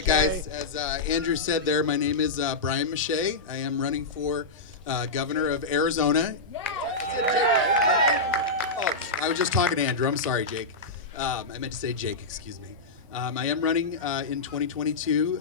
right, guys, as Andrew said there, my name is Bryan Masche. I am running for governor of Arizona. Oh, I was just talking to Andrew. I'm sorry, Jake. I meant to say Jake, excuse me. I am running in 2022.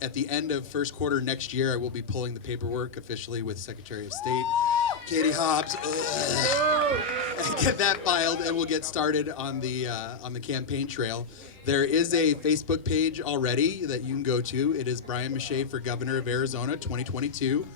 At the end of first quarter next year, I will be pulling the paperwork officially with Secretary of State Katie Hobbs. Get that filed, and we'll get started on the campaign trail. There is a Facebook page already that you can go to. It is Bryan Masche for Governor of Arizona 2022.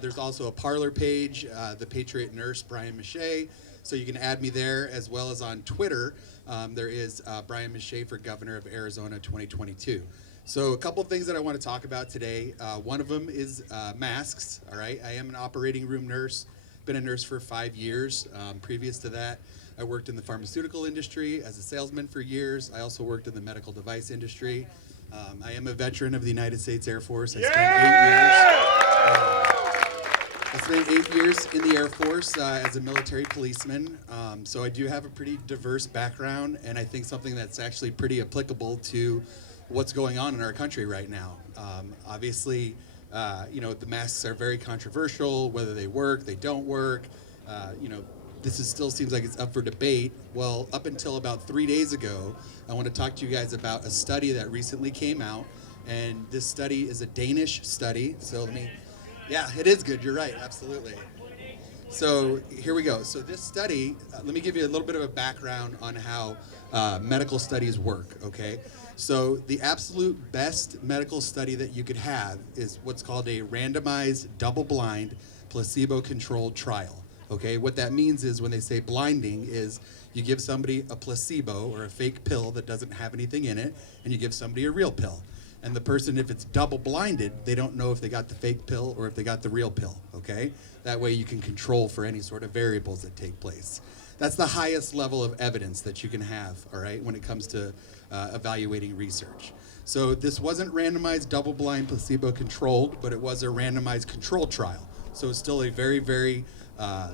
There's also a Parler page, the Patriot Nurse Bryan Masche. So you can add me there, as well as on Twitter. There is Bryan Masche for Governor of Arizona 2022. So a couple things that I want to talk about today. One of them is masks. All right, I am an operating room nurse. Been a nurse for 5 years. Previous to that, I worked in the pharmaceutical industry as a salesman for years. I also worked in the medical device industry. I am a veteran of the United States Air Force. I spent 8 years in the Air Force as a military policeman. So I do have a pretty diverse background, and I think something that's actually pretty applicable to what's going on in our country right now. Obviously, the masks are very controversial, whether they work, they don't work. This still seems like it's up for debate. Well, up until about 3 days ago, I want to talk to you guys about a study that recently came out. And this study is a Danish study. So yeah, it is good. You're right. Absolutely. So here we go. So this study, let me give you a little bit of a background on how medical studies work, okay? So the absolute best medical study that you could have is what's called a randomized, double-blind, placebo-controlled trial, okay? What that means is when they say blinding is you give somebody a placebo or a fake pill that doesn't have anything in it, and you give somebody a real pill. And the person, if it's double-blinded, they don't know if they got the fake pill or if they got the real pill, okay? That way you can control for any sort of variables that take place. That's the highest level of evidence that you can have, all right, when it comes to evaluating research. So this wasn't randomized, double-blind, placebo-controlled, but it was a randomized controlled trial. So it's still a very, very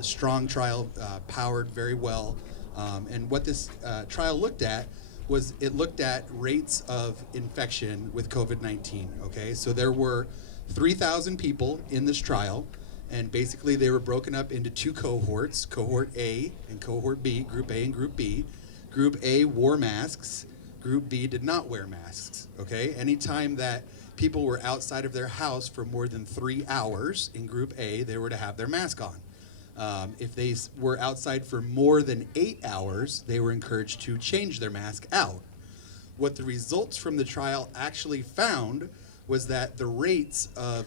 strong trial, powered very well. And what this trial looked at was it looked at rates of infection with COVID-19, okay? So there were 3,000 people in this trial, and basically they were broken up into two cohorts, cohort A and cohort B, group A and group B. Group A wore masks, group B did not wear masks, okay? Anytime that people were outside of their house for more than 3 hours in group A, they were to have their mask on. If they were outside for more than 8 hours, they were encouraged to change their mask out. What the results from the trial actually found was that the rates of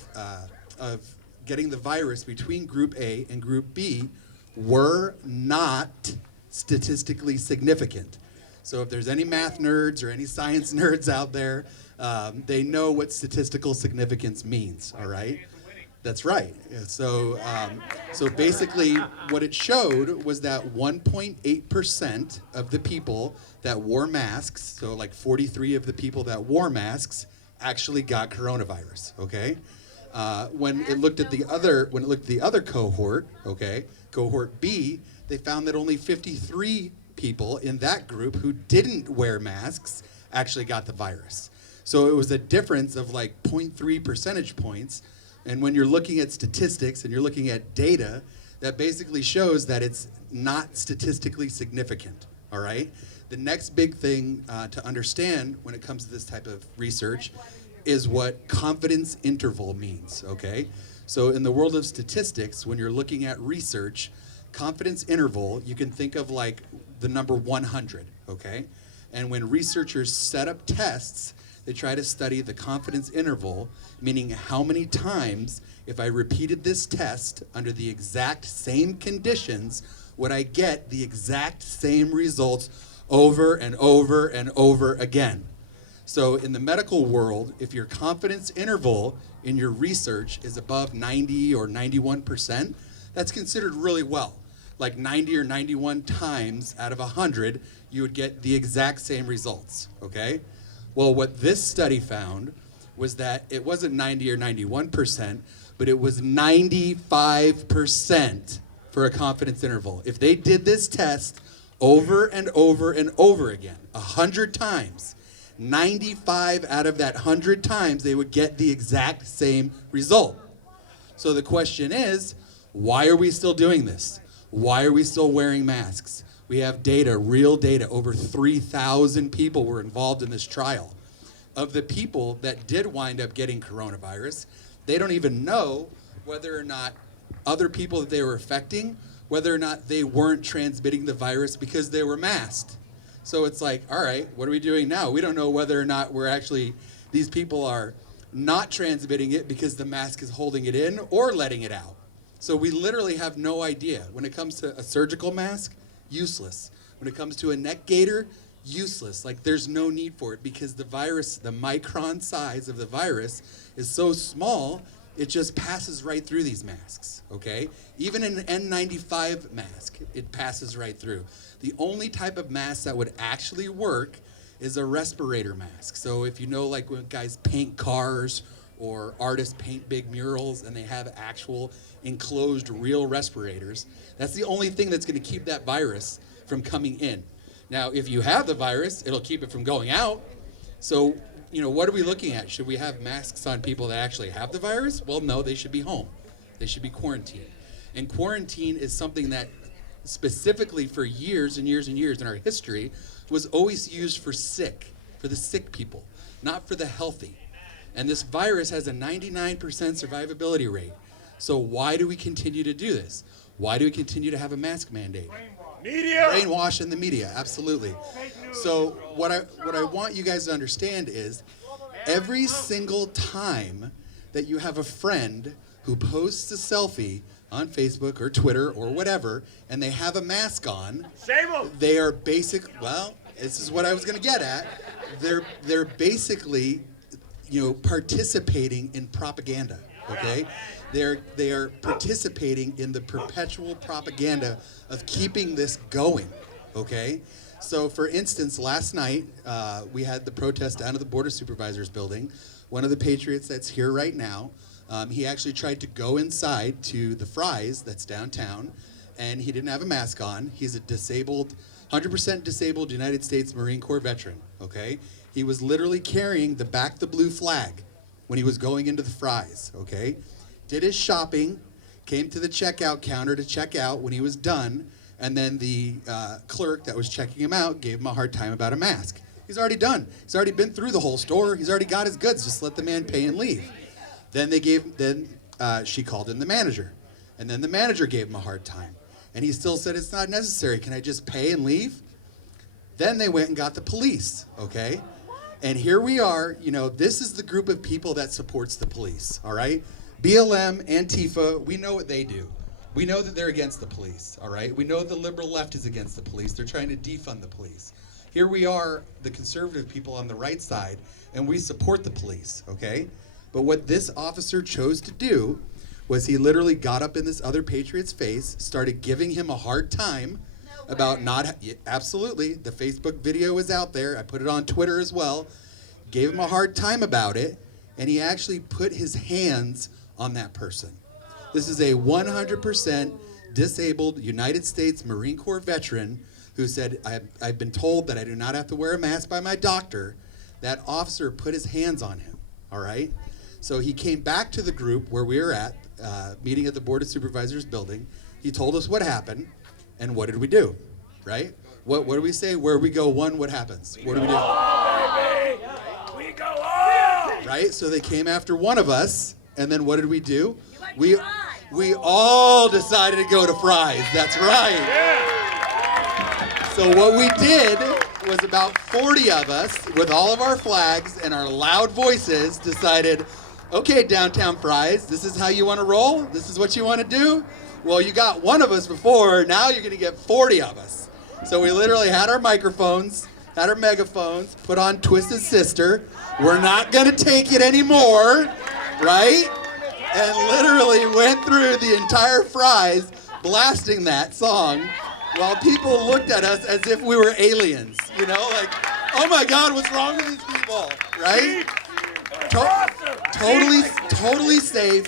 getting the virus between group A and group B were not statistically significant. So if there's any math nerds or any science nerds out there, they know what statistical significance means, all right? That's right. So basically what it showed was that 1.8% of the people that wore masks, so like 43 of the people that wore masks actually got coronavirus, okay? When it looked at the other cohort, okay, cohort B, they found that only 53 people in that group who didn't wear masks actually got the virus. So it was a difference of like 0.3 percentage points. And when you're looking at statistics and you're looking at data, that basically shows that it's not statistically significant, all right? The next big thing to understand when it comes to this type of research is what confidence interval means, okay? So in the world of statistics, when you're looking at research, confidence interval, you can think of like the number 100, okay? And when researchers set up tests, they try to study the confidence interval, meaning how many times, if I repeated this test under the exact same conditions, would I get the exact same results over and over and over again. So in the medical world, if your confidence interval in your research is above 90 or 91%, that's considered really well. Like 90 or 91 times out of 100, you would get the exact same results, okay? Well, what this study found was that it wasn't 90 or 91%, but it was 95% for a confidence interval. If they did this test over and over and over again, 100 times, 95 out of that 100 times, they would get the exact same result. So the question is, why are we still doing this? Why are we still wearing masks? We have data, real data. Over 3,000 people were involved in this trial. Of the people that did wind up getting coronavirus, they don't even know whether or not other people that they were affecting, whether or not they weren't transmitting the virus because they were masked. So it's like, all right, what are we doing now? We don't know whether or not these people are not transmitting it because the mask is holding it in or letting it out. So we literally have no idea. When it comes to a surgical mask, useless. When it comes to a neck gaiter, useless. Like, there's no need for it because the virus, the micron size of the virus is so small, it just passes right through these masks, okay? Even an N95 mask, it passes right through. The only type of mask that would actually work is a respirator mask. So if you know, like when guys paint cars or artists paint big murals and they have actual enclosed real respirators, that's the only thing that's gonna keep that virus from coming in. Now, if you have the virus, it'll keep it from going out. So, you know, what are we looking at? Should we have masks on people that actually have the virus? Well, no, they should be home. They should be quarantined. And quarantine is something that specifically for years and years and years in our history was always used for the sick people, not for the healthy. And this virus has a 99% survivability rate. So why do we continue to do this? Why do we continue to have a mask mandate? Media. Brainwash in the media, absolutely. So what I want you guys to understand is every single time that you have a friend who posts a selfie on Facebook or Twitter or whatever, and they have a mask on, they are well, this is what I was gonna get at. They're basically, you know, participating in propaganda, okay? They are participating in the perpetual propaganda of keeping this going, okay? So for instance, last night, we had the protest down at the Board of Supervisors building. One of the patriots that's here right now, he actually tried to go inside to the Fry's that's downtown, and he didn't have a mask on. He's a 100% disabled United States Marine Corps veteran, okay? He was literally carrying the Back the Blue flag when he was going into the Fry's, okay? Did his shopping, came to the checkout counter to check out when he was done, and then the clerk that was checking him out gave him a hard time about a mask. He's already done. He's already been through the whole store. He's already got his goods. Just let the man pay and leave. Then she called in the manager, and then the manager gave him a hard time. And he still said, it's not necessary. Can I just pay and leave? Then they went and got the police, okay? And here we are, you know, this is the group of people that supports the police, all right? BLM, Antifa, we know what they do. We know that they're against the police, all right? We know the liberal left is against the police. They're trying to defund the police. Here we are, the conservative people on the right side, and we support the police, okay? But what this officer chose to do was he literally got up in this other patriot's face, started giving him a hard time about absolutely, the Facebook video is out there. I put it on Twitter as well. Gave him a hard time about it, and he actually put his hands on that person. This is a 100% disabled United States Marine Corps veteran who said, I've been told that I do not have to wear a mask by my doctor. That officer put his hands on him, all right? So he came back to the group where we were at, meeting at the Board of Supervisors building. He told us what happened, and what did we do, right? What do we say? Where we go one, what happens? What do we do? We go on! Right? So they came after one of us, and then what did we do? We all decided to go to Fry's. That's right. So what we did was about 40 of us, with all of our flags and our loud voices, decided, okay, downtown Fry's, this is how you want to roll? This is what you want to do? Well, you got one of us before, now you're going to get 40 of us. So we literally had our microphones, had our megaphones, put on Twisted Sister. We're not going to take it anymore, right? And literally went through the entire Fry's blasting that song while people looked at us as if we were aliens, you know, like, oh my God, what's wrong with these people, right? Totally safe,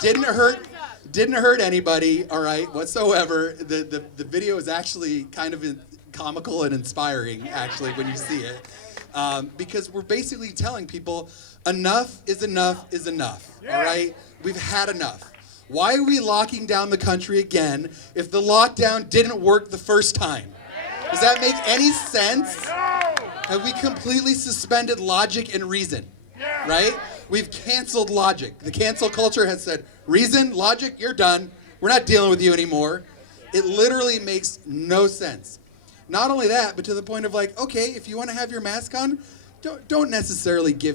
didn't hurt anybody, all right, whatsoever. The video is actually kind of comical and inspiring, actually, when you see it. because we're basically telling people enough is enough is enough, all right? We've had enough. Why are we locking down the country again if the lockdown didn't work the first time? Does that make any sense? Have we completely suspended logic and reason, right? We've canceled logic. The cancel culture has said, reason, logic, you're done. We're not dealing with you anymore. It literally makes no sense. Not only that, but to the point of like, okay, if you want to have your mask on, don't necessarily give